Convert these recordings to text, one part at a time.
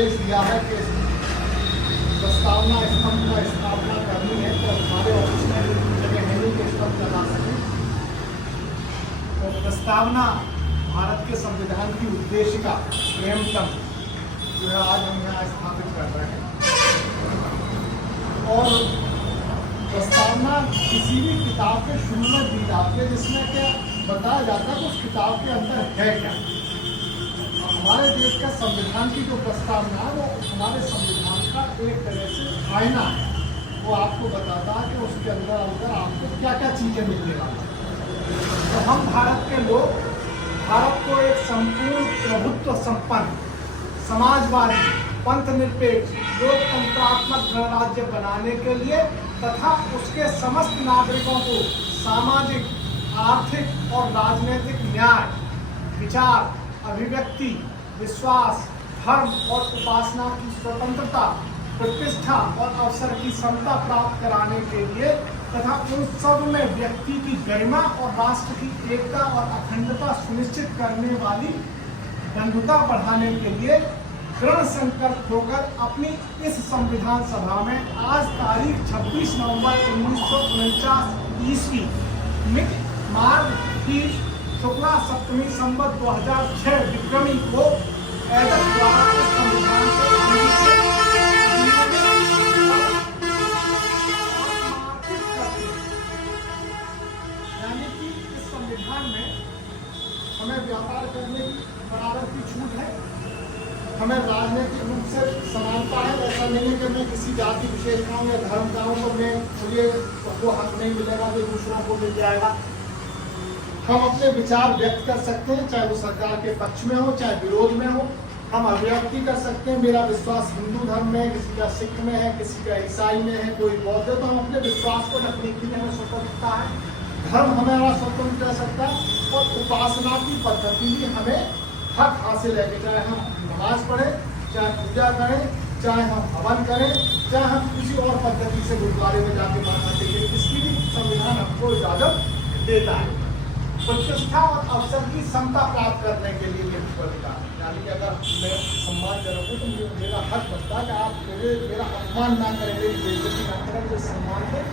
आदेश दिया है कि प्रस्तावना स्तंभ का स्थापना करनी है, तो हमारे ऑफिस में जगह है नहीं कि स्तंभ लगा सकें। तो प्रस्तावना भारत के संविधान की उद्देशिका प्रेमतम जो है आज हम यहाँ स्थापित कर रहे हैं। और प्रस्तावना किसी भी किताब के शुरू में दी जाती है जिसमें क्या बताया जाता है कि उस किताब के अंदर है क्या। हमारे देश का संविधान की जो प्रस्तावना है वो हमारे संविधान का एक तरह से आईना है। वो आपको बताता है कि उसके अंदर अंदर आपको क्या क्या चीज़ें मिलने वाली हैं। तो हम भारत के लोग भारत को एक संपूर्ण प्रभुत्व संपन्न समाजवादी पंथनिरपेक्ष लोकतंत्रात्मक गणराज्य बनाने के लिए तथा उसके समस्त नागरिकों को सामाजिक आर्थिक और राजनीतिक न्याय विचार अभिव्यक्ति विश्वास धर्म और उपासना की स्वतंत्रता प्रतिष्ठा और अवसर की समता प्राप्त कराने के लिए तथा उन सब में व्यक्ति की गरिमा और राष्ट्र की एकता और अखंडता सुनिश्चित करने वाली बंधुता बढ़ाने के लिए दृढ़ संकल्प होकर अपनी इस संविधान सभा में आज तारीख 26 नवंबर 1949 ईस्वी मार्ग की शुक्ला सप्तमी संवत 2006 विक्रमी को एदक द्वारा इस संविधान को यानी कि इस संविधान में हमें व्यापार करने की बराबर की छूट है, हमें राजनीतिक रूप से समानता है। ऐसा नहीं है कि मैं किसी जाति विशेषताओं या धर्मताओं को मैं मुझे वो हक नहीं मिलेगा जो दूसरों को मिल जाएगा। हम अपने विचार व्यक्त कर सकते हैं, चाहे वो सरकार के पक्ष में हो चाहे विरोध में हो। हम अभिव्यक्ति कर सकते हैं। मेरा विश्वास हिंदू धर्म में है, किसी का सिख में है, किसी का ईसाई में है, कोई बौद्ध है, तो हम अपने विश्वास को रखने के लिए हमें स्वतंत्रता है। धर्म हमारा स्वतंत्र रह सकता है और उपासना की पद्धति भी हमें हक हासिल है कि चाहे हम नमाज पढ़ें, चाहे पूजा करें, चाहे हम हवन करें, चाहे हम किसी और पद्धति से गुरुद्वारे में जाके माथा टेकें, इसकी भी संविधान हमको इजाजत देता है। प्रतिष्ठा और अवसर की समता प्राप्त करने के लिए ये अधिकार है। यानी कि अगर मैं सम्मानजनक हूँ तो मेरा हक बनता है कि आप मेरा अपमान ना करें, मेरी बेइज्जती ना करें, मुझे सम्मान दें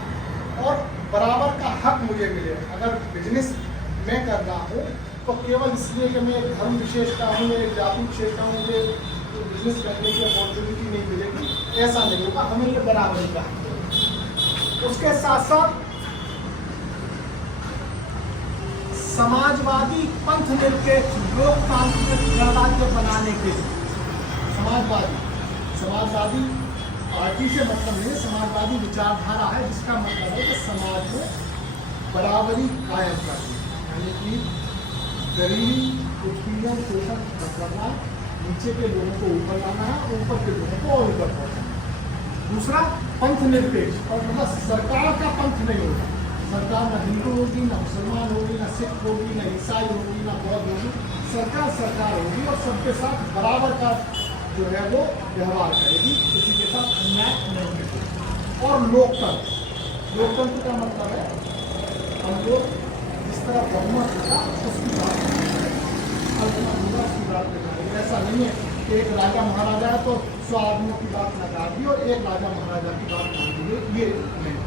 और बराबर का हक मुझे मिले। अगर बिजनेस मैं कर रहा हूँ तो केवल इसलिए कि मैं एक धर्म विशेषता हूँ, मैं एक जाति विशेषता हूँ, मुझे बिजनेस करने की अपॉर्चुनिटी नहीं मिलेगी, ऐसा नहीं होगा। हमें ये बराबरी का है। उसके साथ साथ समाजवादी पंथ निरपेक्ष लोकतांत्रिक गणराज्य बनाने के लिए समाजवादी पार्टी से मतलब नहीं, समाजवादी विचारधारा है जिसका मतलब है कि समाज में बराबरी कायम करनी, यानी कि गरीबी उत्पीड़न शोषण करना, नीचे के लोगों को ऊपर लाना है, ऊपर के लोगों को और ऊपर पहुंचाना। दूसरा पंथ निरपेक्ष और मतलब सरकार का पंथ नहीं होगा। सरकार न हिंदू होगी, न मुसलमान होगी, न सिख होगी, न ईसाई होगी, न बौद्ध होगी। सरकार होगी और सबके साथ बराबर का जो है वो व्यवहार करेगी, किसी के साथ अन्याय नहीं करेगी। और लोकतंत्र का मतलब है हम लोग जिस तरह बहुमत होगा उसकी बात उसकी बात करेंगे। ऐसा नहीं है कि एक राजा महाराजा है तो 100 आदमियों की बात लगा दी और एक राजा महाराजा की बात मान दी, ये नहीं।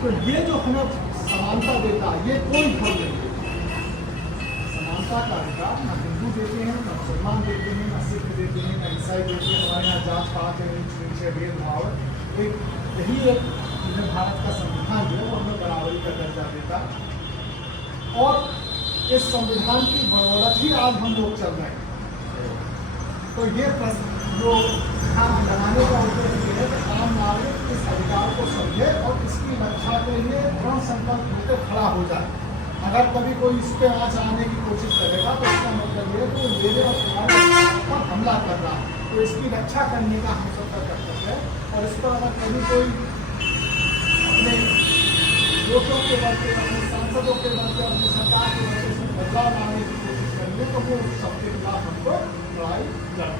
तो ये जो हमें समानता देता है ये कोई धर्म नहीं देता। समानता का अधिकार न हिंदू देते हैं, न मुसलमान देते हैं, न सिख देते हैं, न ईसाई देते हैं। हमारे यहाँ जात पात है, नीचे भेदभाव है। यही एक भारत का संविधान जो है वो हमें बराबरी का दर्जा देता है। और इस संविधान की बदौलत ही आज हम लोग चल रहे हैं। तो ये जो बनाने का उद्देश्य है कि आम नागरिक इस अधिकार को समझे और इसकी रक्षा के लिए दृढ़ संकल्प होकर खड़ा हो जाए। अगर कभी कोई इस पे आँच आने की कोशिश करेगा तो इसका मतलब ये तो मेरे और तुम्हारे पर हमला कर रहा है, तो इसकी रक्षा करने का हम सबका कर्तव्य है। और इस पर अगर कभी कोई अपने दोस्तों के बढ़ते, अपने सांसदों के बढ़ते, अपनी सरकार के बढ़ते बदलाव लाने की कोशिश करेंगे तो वो सबके खिलाफ हमको लड़ाई लड़